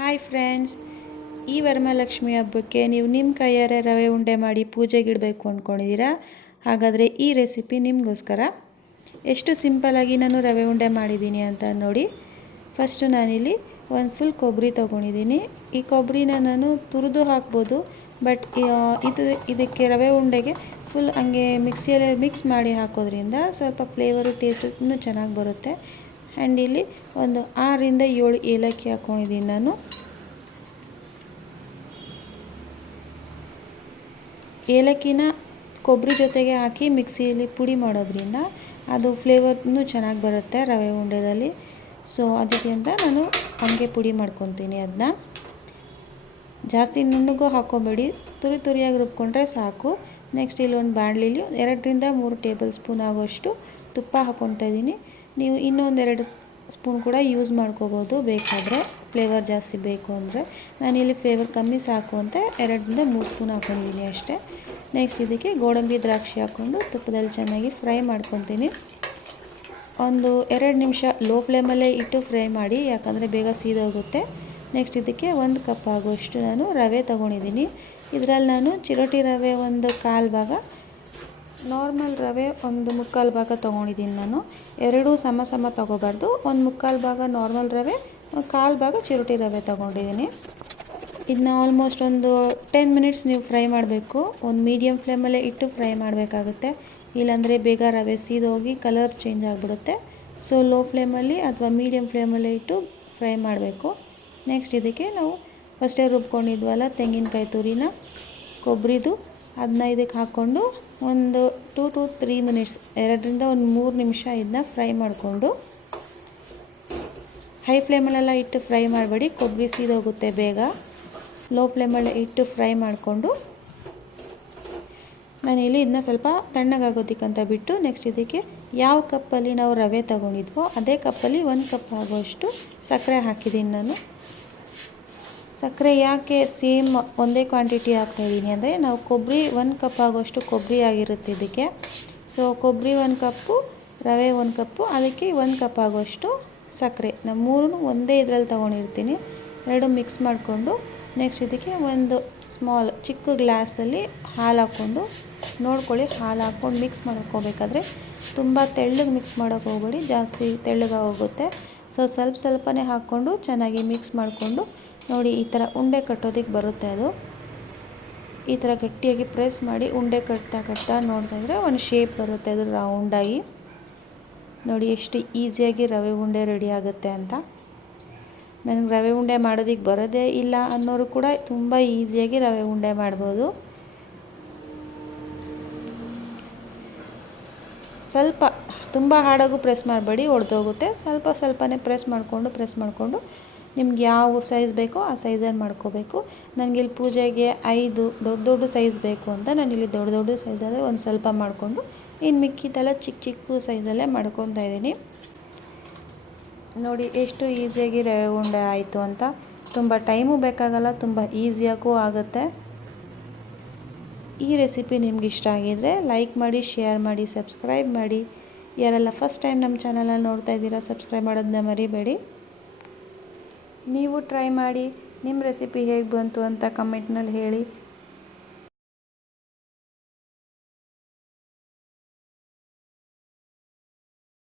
Hi friends, ಈ ವರಮಹಾಲಕ್ಷ್ಮಿ ಹಬ್ಬಕ್ಕೆ ನೀವು ನಿಮ್ಮ ಕೈಯಾರೆ ರವೆ ಉಂಡೆ ಮಾಡಿ ಪೂಜೆಗಿಡಬೇಕು ಅಂದ್ಕೊಂಡಿದ್ದೀರಾ? ಹಾಗಾದರೆ ಈ ರೆಸಿಪಿ ನಿಮಗೋಸ್ಕರ. ಎಷ್ಟು ಸಿಂಪಲ್ಲಾಗಿ ನಾನು ರವೆ ಉಂಡೆ ಮಾಡಿದ್ದೀನಿ ಅಂತ ನೋಡಿ. ಫಸ್ಟು ನಾನಿಲ್ಲಿ ಒಂದು ಫುಲ್ ಕೊಬ್ಬರಿ ತೊಗೊಂಡಿದ್ದೀನಿ. ಈ ಕೊಬ್ಬರಿನ ನಾನು ತುರಿದು ಹಾಕ್ಬೋದು, ಬಟ್ ಇದಕ್ಕೆ ರವೆ ಉಂಡೆಗೆ ಫುಲ್ ಹಂಗೆ ಮಿಕ್ಸಿಯಲ್ಲಿ ಮಿಕ್ಸ್ ಮಾಡಿ ಹಾಕೋದ್ರಿಂದ ಸ್ವಲ್ಪ ಫ್ಲೇವರು ಟೇಸ್ಟು ಇನ್ನೂ ಚೆನ್ನಾಗಿ ಬರುತ್ತೆ. ಆ್ಯಂಡ್ ಇಲ್ಲಿ ಒಂದು 6ರಿಂದ 7 ಏಲಕ್ಕಿ ಹಾಕ್ಕೊಂಡಿದ್ದೀನಿ ನಾನು. ಏಲಕ್ಕಿನ ಕೊಬ್ಬರಿ ಜೊತೆಗೆ ಹಾಕಿ ಮಿಕ್ಸಿಯಲ್ಲಿ ಪುಡಿ ಮಾಡೋದ್ರಿಂದ ಅದು ಫ್ಲೇವರ್ ಇನ್ನೂ ಚೆನ್ನಾಗಿ ಬರುತ್ತೆ ರವೆ ಉಂಡೆದಲ್ಲಿ. ಸೊ ಅದಕ್ಕೆ ಅಂತ ನಾನು ಹಂಗೆ ಪುಡಿ ಮಾಡ್ಕೊತೀನಿ. ಅದನ್ನ ಜಾಸ್ತಿ ನುಣ್ಣಗೂ ಹಾಕ್ಕೊಬೇಡಿ, ತುರಿಯಾಗಿ ರುಬ್ಕೊಂಡ್ರೆ ಸಾಕು. ನೆಕ್ಸ್ಟ್ ಇಲ್ಲೊಂದು ಬಾಣಲಿಲಿ 2ರಿಂದ 3 ಟೇಬಲ್ ಸ್ಪೂನ್ ಆಗೋಷ್ಟು ತುಪ್ಪ ಹಾಕ್ಕೊತಾ ಇದ್ದೀನಿ. ನೀವು ಇನ್ನೊಂದು 2 ಸ್ಪೂನ್ ಕೂಡ ಯೂಸ್ ಮಾಡ್ಕೋಬೋದು ಬೇಕಾದರೆ, ಫ್ಲೇವರ್ ಜಾಸ್ತಿ ಬೇಕು ಅಂದರೆ. ನಾನಿಲ್ಲಿ ಫ್ಲೇವರ್ ಕಮ್ಮಿ ಸಾಕು ಅಂತ 2ರಿಂದ 3 ಸ್ಪೂನ್ ಹಾಕ್ಕೊಂಡಿದ್ದೀನಿ ಅಷ್ಟೇ. ನೆಕ್ಸ್ಟ್ ಇದಕ್ಕೆ ಗೋಡಂಬಿ ದ್ರಾಕ್ಷಿ ಹಾಕ್ಕೊಂಡು ತುಪ್ಪದಲ್ಲಿ ಚೆನ್ನಾಗಿ ಫ್ರೈ ಮಾಡ್ಕೊತೀನಿ. ಒಂದು 2 ನಿಮಿಷ ಲೋ ಫ್ಲೇಮಲ್ಲೇ ಇಟ್ಟು ಫ್ರೈ ಮಾಡಿ, ಯಾಕಂದರೆ ಬೇಗ ಸೀದೋಗುತ್ತೆ. ನೆಕ್ಸ್ಟ್ ಇದಕ್ಕೆ 1 ಕಪ್ ಆಗುವಷ್ಟು ನಾನು ರವೆ ತೊಗೊಂಡಿದ್ದೀನಿ. ಇದರಲ್ಲಿ ನಾನು ಚಿರೋಟಿ ರವೆ ಒಂದು 1/4 ಭಾಗ, ನಾರ್ಮಲ್ ರವೆ ಒಂದು 3/4 ಭಾಗ ತೊಗೊಂಡಿದ್ದೀನಿ ನಾನು. ಎರಡೂ ಸಮ ತೊಗೋಬಾರ್ದು. ಒಂದು 3/4 ಭಾಗ ನಾರ್ಮಲ್ ರವೆ, 1/4 ಭಾಗ ಚಿರೋಟಿ ರವೆ ತೊಗೊಂಡಿದ್ದೀನಿ. ಇದನ್ನ ಆಲ್ಮೋಸ್ಟ್ ಒಂದು 10 ಮಿನಿಟ್ಸ್ ನೀವು ಫ್ರೈ ಮಾಡಬೇಕು. ಒಂದು ಮೀಡಿಯಮ್ ಫ್ಲೇಮಲ್ಲೇ ಇಟ್ಟು ಫ್ರೈ ಮಾಡಬೇಕಾಗುತ್ತೆ, ಇಲ್ಲಾಂದರೆ ಬೇಗ ರವೆ ಸೀದೋಗಿ ಕಲರ್ ಚೇಂಜ್ ಆಗಿಬಿಡುತ್ತೆ. ಸೊ ಲೋ ಫ್ಲೇಮಲ್ಲಿ ಅಥವಾ ಮೀಡಿಯಮ್ ಫ್ಲೇಮಲ್ಲೇ ಇಟ್ಟು ಫ್ರೈ ಮಾಡಬೇಕು. ನೆಕ್ಸ್ಟ್ ಇದಕ್ಕೆ ನಾವು ಫಸ್ಟೇ ರುಬ್ಕೊಂಡಿದ್ವಲ್ಲ ತೆಂಗಿನಕಾಯಿ ತುರಿನ, ಕೊಬ್ಬರಿದು, ಅದನ್ನ ಇದಕ್ಕೆ ಹಾಕ್ಕೊಂಡು ಒಂದು 2 to 3 ಮಿನಿಟ್ಸ್, 2ರಿಂದ 3 ನಿಮಿಷ ಇದನ್ನ ಫ್ರೈ ಮಾಡಿಕೊಂಡು, ಹೈ ಫ್ಲೇಮಲ್ಲೆಲ್ಲ ಇಟ್ಟು ಫ್ರೈ ಮಾಡಬೇಡಿ, ಕೊಬ್ಬರಿ ಸೀದೋಗುತ್ತೆ ಬೇಗ. ಲೋ ಫ್ಲೇಮಲ್ಲೇ ಇಟ್ಟು ಫ್ರೈ ಮಾಡಿಕೊಂಡು ನಾನಿಲ್ಲಿ ಇದನ್ನ ಸ್ವಲ್ಪ ತಣ್ಣಗಾಗೋದಕ್ಕಂತ ಬಿಟ್ಟು, ನೆಕ್ಸ್ಟ್ ಇದಕ್ಕೆ ಯಾವ ಕಪ್ಪಲ್ಲಿ ನಾವು ರವೆ ತೊಗೊಂಡಿದ್ವೋ ಅದೇ ಕಪ್ಪಲ್ಲಿ 1 ಕಪ್ ಆಗೋಷ್ಟು ಸಕ್ಕರೆ ಹಾಕಿದ್ದೀನಿ ನಾನು. ಸಕ್ಕರೆ ಯಾಕೆ ಸೇಮ್ ಒಂದೇ ಕ್ವಾಂಟಿಟಿ ಹಾಕ್ತಾಯಿದ್ದೀನಿ ಅಂದರೆ, ನಾವು ಕೊಬ್ಬರಿ 1 ಕಪ್ ಆಗೋಷ್ಟು ಕೊಬ್ಬರಿ ಆಗಿರುತ್ತೆ ಇದಕ್ಕೆ. ಸೊ ಕೊಬ್ಬರಿ 1 ಕಪ್ಪು, ರವೆ 1 ಕಪ್ಪು, ಅದಕ್ಕೆ 1 ಕಪ್ ಆಗೋಷ್ಟು ಸಕ್ಕರೆ, ನಾನು 3 ಒಂದೇ ಇದರಲ್ಲಿ ತೊಗೊಂಡಿರ್ತೀನಿ. 2 ಮಿಕ್ಸ್ ಮಾಡಿಕೊಂಡು ನೆಕ್ಸ್ಟ್ ಇದಕ್ಕೆ ಒಂದು ಚಿಕ್ಕ ಗ್ಲಾಸಲ್ಲಿ ಹಾಲು ಹಾಕ್ಕೊಂಡು, ನೋಡ್ಕೊಳ್ಳಿ ಹಾಲು ಹಾಕ್ಕೊಂಡು ಮಿಕ್ಸ್ ಮಾಡ್ಕೋಬೇಕಾದ್ರೆ ತುಂಬ ತೆಳ್ಳಗೆ ಮಿಕ್ಸ್ ಮಾಡೋಕ್ಕೆ ಹೋಗಬೇಡಿ, ಜಾಸ್ತಿ ತೆಳ್ಳಗಾಗೋಗುತ್ತೆ. ಸೊ ಸ್ವಲ್ಪನೇ ಹಾಕ್ಕೊಂಡು ಚೆನ್ನಾಗಿ ಮಿಕ್ಸ್ ಮಾಡಿಕೊಂಡು ನೋಡಿ, ಈ ಥರ ಉಂಡೆ ಕಟ್ಟೋದಕ್ಕೆ ಬರುತ್ತೆ. ಅದು ಈ ಥರ ಗಟ್ಟಿಯಾಗಿ ಪ್ರೆಸ್ ಮಾಡಿ ಉಂಡೆ ಕಟ್ತಾ ನೋಡ್ತಾಯಿದ್ರೆ ಒಂದು ಶೇಪ್ ಬರುತ್ತೆ, ಅದು ರೌಂಡಾಗಿ. ನೋಡಿ ಎಷ್ಟು ಈಸಿಯಾಗಿ ರವೆ ಉಂಡೆ ರೆಡಿ ಆಗುತ್ತೆ ಅಂತ. ನನಗೆ ರವೆ ಉಂಡೆ ಮಾಡೋದಕ್ಕೆ ಬರೋದೇ ಇಲ್ಲ ಅನ್ನೋರು ಕೂಡ ತುಂಬ ಈಸಿಯಾಗಿ ರವೆ ಉಂಡೆ ಮಾಡ್ಬೋದು. ಸ್ವಲ್ಪ ತುಂಬ ಹಾರ್ಡಾಗೂ ಪ್ರೆಸ್ ಮಾಡಬೇಡಿ, ಒಡೆದೋಗುತ್ತೆ. ಸ್ವಲ್ಪನೇ ಪ್ರೆಸ್ ಮಾಡಿಕೊಂಡು ನಿಮ್ಗೆ ಯಾವ ಸೈಜ್ ಬೇಕೋ ಆ ಸೈಜಲ್ಲಿ ಮಾಡ್ಕೋಬೇಕು. ನನಗಿಲ್ಲಿ ಪೂಜೆಗೆ 5 ದೊಡ್ಡ ಸೈಜ್ ಬೇಕು ಅಂತ ನಾನಿಲ್ಲಿ ದೊಡ್ಡ ಸೈಜಲ್ಲೇ ಒಂದು ಸ್ವಲ್ಪ ಮಾಡಿಕೊಂಡು, ಇನ್ನು ಮಿಕ್ಕಿದೆಲ್ಲ ಚಿಕ್ಕ ಸೈಜಲ್ಲೇ ಮಾಡ್ಕೊತಾ ಇದ್ದೀನಿ. ನೋಡಿ ಎಷ್ಟು ಈಸಿಯಾಗಿ ರವೆ ಉಂಡೆ ಆಯಿತು ಅಂತ. ತುಂಬ ಟೈಮು ಬೇಕಾಗಲ್ಲ, ತುಂಬ ಈಸಿಯಾಗೂ ಆಗುತ್ತೆ. ಈ ರೆಸಿಪಿ ನಿಮ್ಗೆ ಇಷ್ಟ ಆಗಿದರೆ ಲೈಕ್ ಮಾಡಿ, ಶೇರ್ ಮಾಡಿ, ಸಬ್ಸ್ಕ್ರೈಬ್ ಮಾಡಿ. ಯಾರೆಲ್ಲ ಫಸ್ಟ್ ಟೈಮ್ ನಮ್ಮ ಚಾನಲಲ್ಲಿ ನೋಡ್ತಾ ಇದ್ದೀರಾ, ಸಬ್ಸ್ಕ್ರೈಬ್ ಮಾಡೋದನ್ನ ಮರಿಬೇಡಿ. ನೀವು ಟ್ರೈ ಮಾಡಿ, ನಿಮ್ಮ ರೆಸಿಪಿ ಹೇಗೆ ಬಂತು ಅಂತ ಕಮೆಂಟ್ನಲ್ಲಿ ಹೇಳಿ.